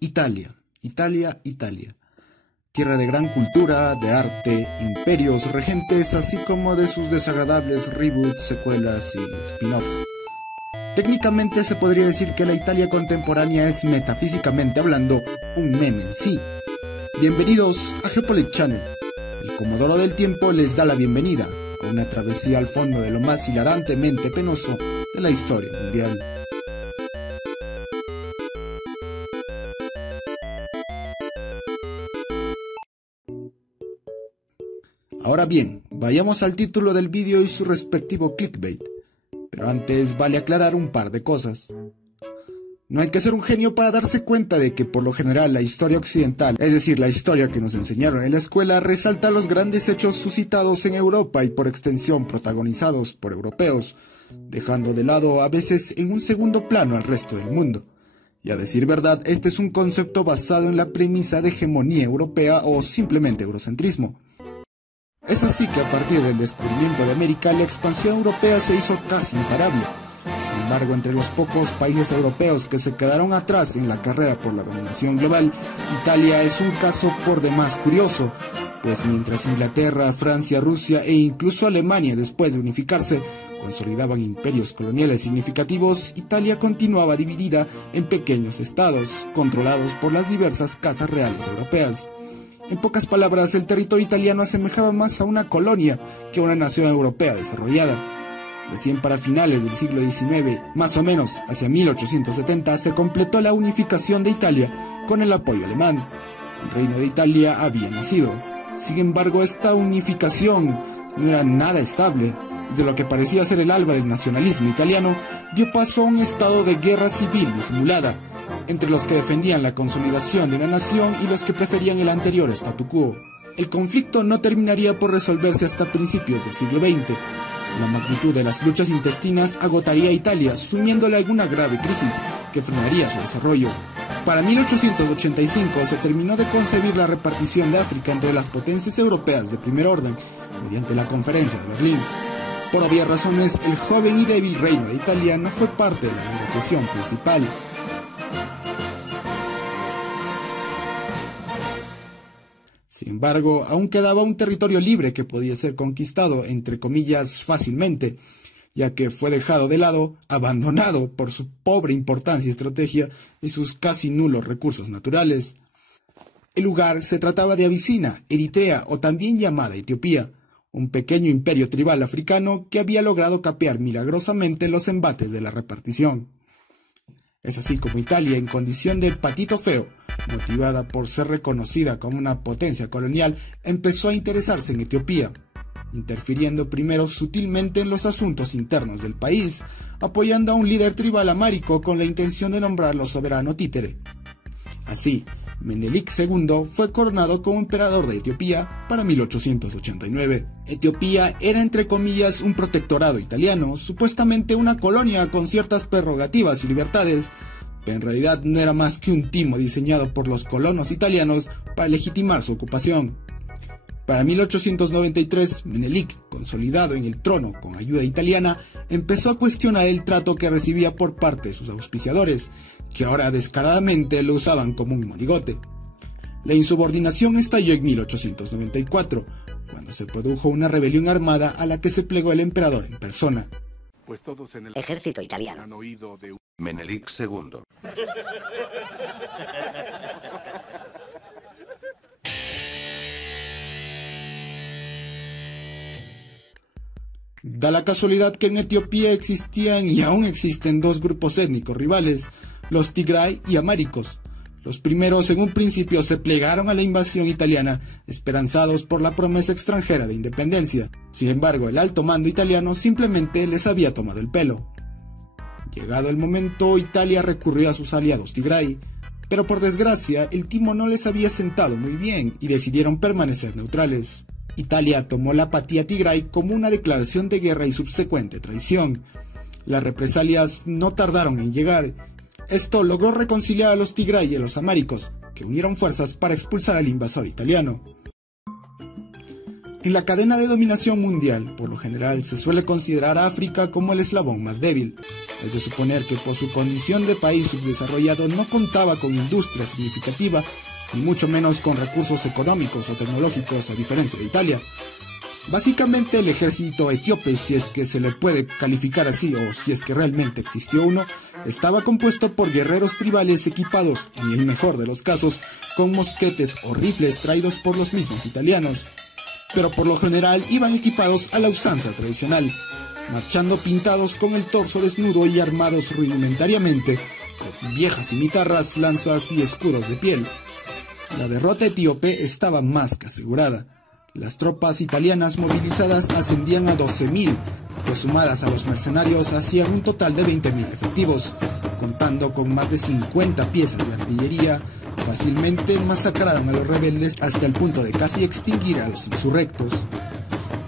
Italia, Italia, Italia. Tierra de gran cultura, de arte, imperios regentes, así como de sus desagradables reboots, secuelas y spin-offs. Técnicamente se podría decir que la Italia contemporánea es, metafísicamente hablando, un meme en sí. Bienvenidos a Geopolitics Channel. El Comodoro del Tiempo les da la bienvenida a una travesía al fondo de lo más hilarantemente penoso de la historia mundial. Ahora bien, vayamos al título del vídeo y su respectivo clickbait, pero antes vale aclarar un par de cosas. No hay que ser un genio para darse cuenta de que por lo general la historia occidental, es decir, la historia que nos enseñaron en la escuela, resalta los grandes hechos suscitados en Europa y por extensión protagonizados por europeos, dejando de lado a veces en un segundo plano al resto del mundo. Y a decir verdad, este es un concepto basado en la premisa de hegemonía europea o simplemente eurocentrismo. Es así que a partir del descubrimiento de América, la expansión europea se hizo casi imparable. Sin embargo, entre los pocos países europeos que se quedaron atrás en la carrera por la dominación global, Italia es un caso por demás curioso, pues mientras Inglaterra, Francia, Rusia e incluso Alemania, después de unificarse, consolidaban imperios coloniales significativos, Italia continuaba dividida en pequeños estados, controlados por las diversas casas reales europeas. En pocas palabras, el territorio italiano asemejaba más a una colonia que a una nación europea desarrollada. Recién para finales del siglo XIX, más o menos hacia 1870, se completó la unificación de Italia con el apoyo alemán. El Reino de Italia había nacido. Sin embargo, esta unificación no era nada estable, y de lo que parecía ser el alba del nacionalismo italiano, dio paso a un estado de guerra civil disimulada, entre los que defendían la consolidación de una nación y los que preferían el anterior statu quo. El conflicto no terminaría por resolverse hasta principios del siglo XX. La magnitud de las luchas intestinas agotaría a Italia, sumiéndole a alguna grave crisis que frenaría su desarrollo. Para 1885 se terminó de concebir la repartición de África entre las potencias europeas de primer orden, mediante la Conferencia de Berlín. Por obvias razones, el joven y débil reino de Italia no fue parte de la negociación principal. Sin embargo, aún quedaba un territorio libre que podía ser conquistado, entre comillas, fácilmente, ya que fue dejado de lado, abandonado por su pobre importancia y estrategia y sus casi nulos recursos naturales. El lugar se trataba de Abisinia, Eritrea o también llamada Etiopía, un pequeño imperio tribal africano que había logrado capear milagrosamente los embates de la repartición. Es así como Italia, en condición de patito feo, motivada por ser reconocida como una potencia colonial, empezó a interesarse en Etiopía, interfiriendo primero sutilmente en los asuntos internos del país, apoyando a un líder tribal amárico con la intención de nombrarlo soberano títere. Así, Menelik II fue coronado como emperador de Etiopía para 1889. Etiopía era entre comillas un protectorado italiano, supuestamente una colonia con ciertas prerrogativas y libertades, pero en realidad no era más que un timo diseñado por los colonos italianos para legitimar su ocupación. Para 1893, Menelik, consolidado en el trono con ayuda italiana, empezó a cuestionar el trato que recibía por parte de sus auspiciadores, que ahora descaradamente lo usaban como un monigote. La insubordinación estalló en 1894, cuando se produjo una rebelión armada a la que se plegó el emperador en persona. Pues todos en el ejército italiano han oído de Menelik II. Da la casualidad que en Etiopía existían y aún existen dos grupos étnicos rivales, los Tigray y amáricos. Los primeros en un principio se plegaron a la invasión italiana, esperanzados por la promesa extranjera de independencia. Sin embargo, el alto mando italiano simplemente les había tomado el pelo. Llegado el momento, Italia recurrió a sus aliados Tigray, pero por desgracia el timo no les había sentado muy bien y decidieron permanecer neutrales. Italia tomó la apatía Tigray como una declaración de guerra y subsecuente traición. Las represalias no tardaron en llegar. Esto logró reconciliar a los Tigray y a los amáricos, que unieron fuerzas para expulsar al invasor italiano. En la cadena de dominación mundial, por lo general, se suele considerar a África como el eslabón más débil. Es de suponer que por su condición de país subdesarrollado no contaba con industria significativa, ni mucho menos con recursos económicos o tecnológicos, a diferencia de Italia. Básicamente el ejército etíope, si es que se le puede calificar así o si es que realmente existió uno, estaba compuesto por guerreros tribales equipados, en el mejor de los casos, con mosquetes o rifles traídos por los mismos italianos. Pero por lo general iban equipados a la usanza tradicional, marchando pintados con el torso desnudo y armados rudimentariamente con viejas cimitarras, lanzas y escudos de piel. La derrota etíope estaba más que asegurada. Las tropas italianas movilizadas ascendían a 12.000, pues sumadas a los mercenarios hacían un total de 20.000 efectivos, contando con más de 50 piezas de artillería. Fácilmente masacraron a los rebeldes hasta el punto de casi extinguir a los insurrectos.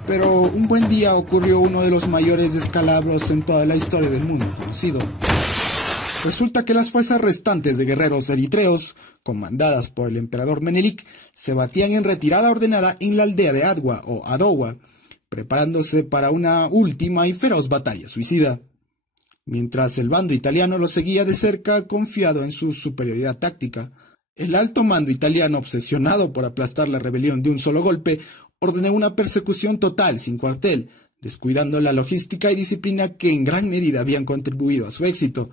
Pero un buen día ocurrió uno de los mayores descalabros en toda la historia del mundo conocido. Resulta que las fuerzas restantes de guerreros eritreos, comandadas por el emperador Menelik, se batían en retirada ordenada en la aldea de Adwa o Adowa, preparándose para una última y feroz batalla suicida. Mientras el bando italiano los seguía de cerca, confiado en su superioridad táctica. El alto mando italiano, obsesionado por aplastar la rebelión de un solo golpe, ordenó una persecución total sin cuartel, descuidando la logística y disciplina que en gran medida habían contribuido a su éxito,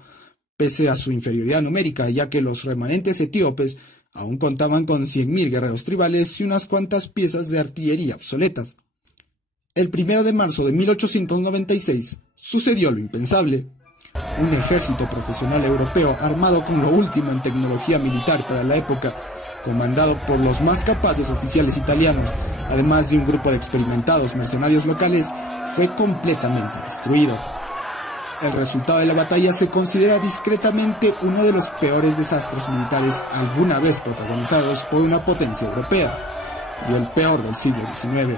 pese a su inferioridad numérica, ya que los remanentes etíopes aún contaban con 100.000 guerreros tribales y unas cuantas piezas de artillería obsoletas. El 1 de marzo de 1896 sucedió lo impensable. Un ejército profesional europeo armado con lo último en tecnología militar para la época, comandado por los más capaces oficiales italianos, además de un grupo de experimentados mercenarios locales, fue completamente destruido. El resultado de la batalla se considera discretamente uno de los peores desastres militares alguna vez protagonizados por una potencia europea, y el peor del siglo XIX.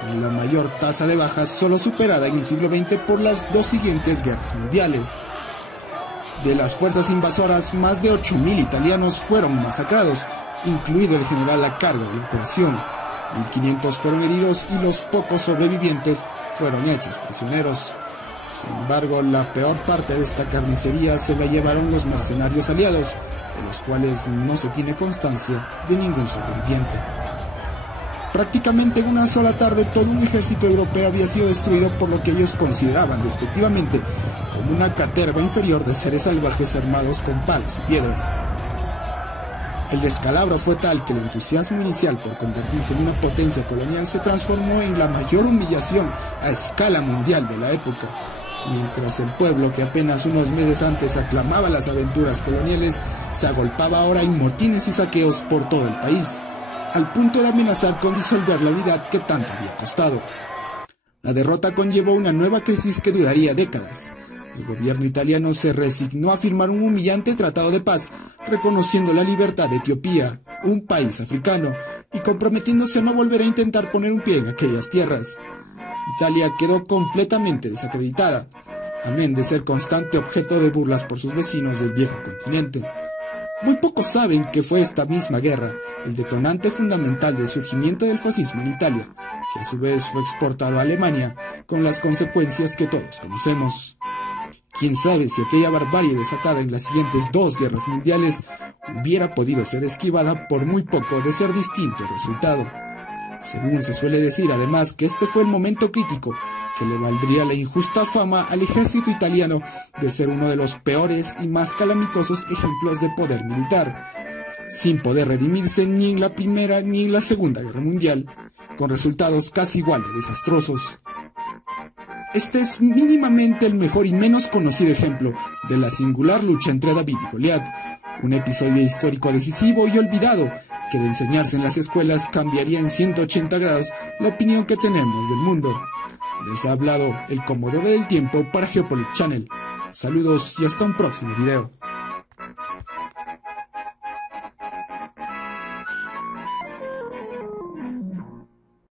Con la mayor tasa de bajas solo superada en el siglo XX por las dos siguientes guerras mundiales. De las fuerzas invasoras, más de 8.000 italianos fueron masacrados, incluido el general a cargo de la operación. 1.500 fueron heridos y los pocos sobrevivientes fueron hechos prisioneros. Sin embargo, la peor parte de esta carnicería se la llevaron los mercenarios aliados, de los cuales no se tiene constancia de ningún sobreviviente. Prácticamente en una sola tarde todo un ejército europeo había sido destruido por lo que ellos consideraban despectivamente como una caterva inferior de seres salvajes armados con palos y piedras. El descalabro fue tal que el entusiasmo inicial por convertirse en una potencia colonial se transformó en la mayor humillación a escala mundial de la época, mientras el pueblo que apenas unos meses antes aclamaba las aventuras coloniales se agolpaba ahora en motines y saqueos por todo el país, al punto de amenazar con disolver la unidad que tanto había costado. La derrota conllevó una nueva crisis que duraría décadas. El gobierno italiano se resignó a firmar un humillante tratado de paz, reconociendo la libertad de Etiopía, un país africano, y comprometiéndose a no volver a intentar poner un pie en aquellas tierras. Italia quedó completamente desacreditada, amén de ser constante objeto de burlas por sus vecinos del viejo continente. Muy pocos saben que fue esta misma guerra el detonante fundamental del surgimiento del fascismo en Italia, que a su vez fue exportado a Alemania, con las consecuencias que todos conocemos. Quién sabe si aquella barbarie desatada en las siguientes dos guerras mundiales hubiera podido ser esquivada por muy poco de ser distinto el resultado. Según se suele decir además que este fue el momento crítico que le valdría la injusta fama al ejército italiano de ser uno de los peores y más calamitosos ejemplos de poder militar, sin poder redimirse ni en la Primera ni en la Segunda Guerra Mundial, con resultados casi igual de desastrosos. Este es mínimamente el mejor y menos conocido ejemplo de la singular lucha entre David y Goliat, un episodio histórico decisivo y olvidado que de enseñarse en las escuelas cambiaría en 180 grados la opinión que tenemos del mundo. Les ha hablado el Comodoro del Tiempo para Geopolitics Channel. Saludos y hasta un próximo video.